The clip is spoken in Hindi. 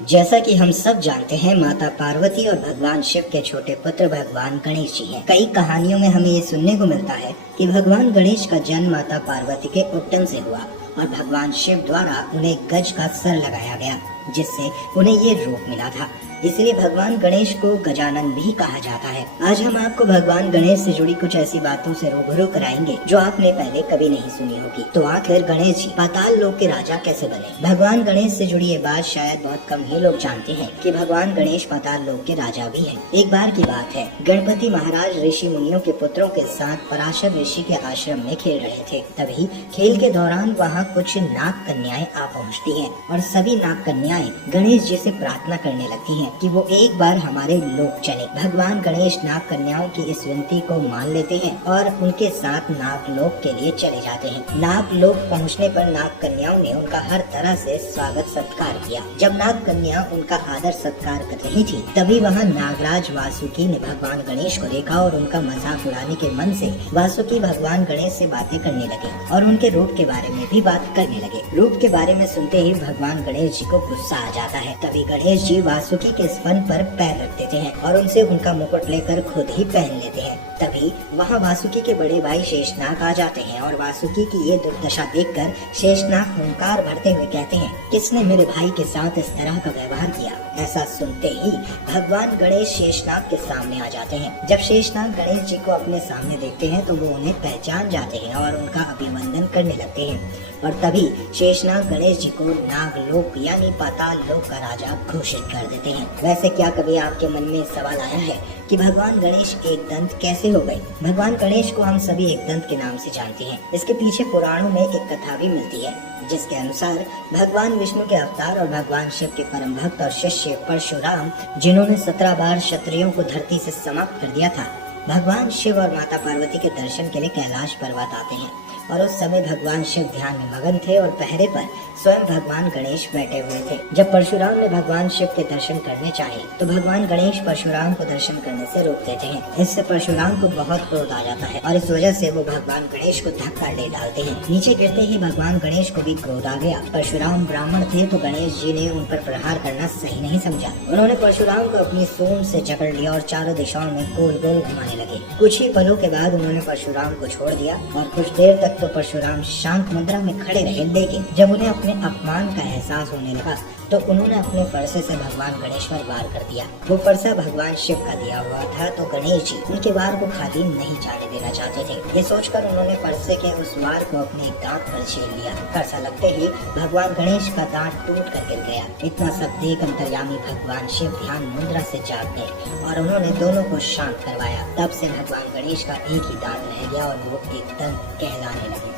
जैसा कि हम सब जानते हैं, माता पार्वती और भगवान शिव के छोटे पुत्र भगवान गणेश जी हैं। कई कहानियों में हमें ये सुनने को मिलता है कि भगवान गणेश का जन्म माता पार्वती के उट्टन से हुआ और भगवान शिव द्वारा उन्हें गज का सर लगाया गया, जिससे उन्हें ये रूप मिला था। इसलिए भगवान गणेश को गजानन भी कहा जाता है। आज हम आपको भगवान गणेश से जुड़ी कुछ ऐसी बातों से रूबरू कराएंगे जो आपने पहले कभी नहीं सुनी होगी। तो आखिर गणेश जी पाताल लोक के राजा कैसे बने? भगवान गणेश से जुड़ी ये बात शायद बहुत कम ही लोग जानते हैं कि भगवान गणेश पाताल लोक के राजा भी हैं। एक बार की बात है, गणपति महाराज ऋषि मुनियों के पुत्रों के साथ पराशर ऋषि के आश्रम में खेल रहे थे। तभी खेल के दौरान वहाँ कुछ नाग कन्याएं आ पहुँचती हैं और सभी नाग कन्याएं गणेश जी से प्रार्थना करने लगती हैं कि वो एक बार हमारे लोक चले। भगवान गणेश नाग कन्याओं की इस विनती को मान लेते हैं और उनके साथ नाग लोक के लिए चले जाते हैं। नाग लोक पहुंचने पर नाग कन्याओं ने उनका हर तरह से स्वागत सत्कार किया। जब नाग कन्या उनका आदर सत्कार कर रही थी, तभी वहाँ नागराज वासुकी ने भगवान गणेश को देखा और उनका मजाक उड़ाने के मन से वासुकी भगवान गणेश से बातें करने लगे और उनके रूप के बारे में भी बात करने लगे। रूप के बारे में सुनते ही भगवान गणेश जी को गुस्सा आ जाता है। तभी गणेश जी वासुकी के स्तन पर पैर रख देते हैं और उनसे उनका मुकुट लेकर खुद ही पहन लेते हैं। तभी वहाँ वासुकी के बड़े भाई शेषनाग आ जाते हैं और वासुकी की ये दुर्दशा देखकर शेषनाग हुंकार भरते हुए कहते हैं, किसने मेरे भाई के साथ इस तरह का व्यवहार किया? ऐसा सुनते ही भगवान गणेश शेषनाग के सामने आ जाते हैं। जब शेषनाग गणेश जी को अपने सामने देखते हैं तो वो उन्हें पहचान जाते हैं और उनका अभिवंदन करने लगते हैं। और तभी शेषनाग गणेश जी को नागलोक यानी पाताल लोक का राजा घोषित कर देते हैं। वैसे क्या कभी आपके मन में सवाल आया है कि भगवान गणेश एक दंत कैसे हो गए? भगवान गणेश को हम सभी एक दंत के नाम से जानते हैं। इसके पीछे पुराणों में एक कथा भी मिलती है, जिसके अनुसार भगवान विष्णु के अवतार और भगवान शिव के परम भक्त और शिष्य परशुराम, जिन्होंने 17 बार क्षत्रियों को धरती से समाप्त कर दिया था, भगवान शिव और माता पार्वती के दर्शन के लिए कैलाश पर्वत आते हैं। और उस समय भगवान शिव ध्यान में मगन थे और पहरे पर स्वयं भगवान गणेश बैठे हुए थे। जब परशुराम ने भगवान शिव के दर्शन करने चाहे तो भगवान गणेश परशुराम को दर्शन करने से रोक देते हैं। इससे परशुराम को बहुत क्रोध आ जाता है और इस वजह से वो भगवान गणेश को धक्का दे डालते हैं। नीचे गिरते ही भगवान गणेश को भी क्रोध आ गया। परशुराम ब्राह्मण थे तो गणेश जी ने उन पर प्रहार करना सही नहीं समझा। उन्होंने परशुराम को अपनी सूंड से जकड़ लिया और चारों दिशाओं में गोल गोल घुमाने लगे। कुछ ही पलों के बाद उन्होंने परशुराम को छोड़ दिया और कुछ देर तक तो परशुराम शांत मुद्रा में खड़े रहे, लेकिन जब उन्हें अपने अपमान का एहसास होने लगा तो उन्होंने अपने फरसे से भगवान गणेश पर वार कर दिया। वो फरसा भगवान शिव का दिया हुआ था तो गणेश जी उनके वार को खाली नहीं जाने देना चाहते थे। ये सोचकर उन्होंने फरसे के उस वार को अपने एक दांत पर छीन लिया। फरसा लगते ही भगवान गणेश का दांत टूट कर गिर गया। इतना सब देख अंतर्यामी भगवान शिव ध्यान मुद्रा से जाग गए और उन्होंने दोनों को शांत करवाया। तब से भगवान गणेश का एक ही दांत रह गया और वो एक दंत कहलाने लगे।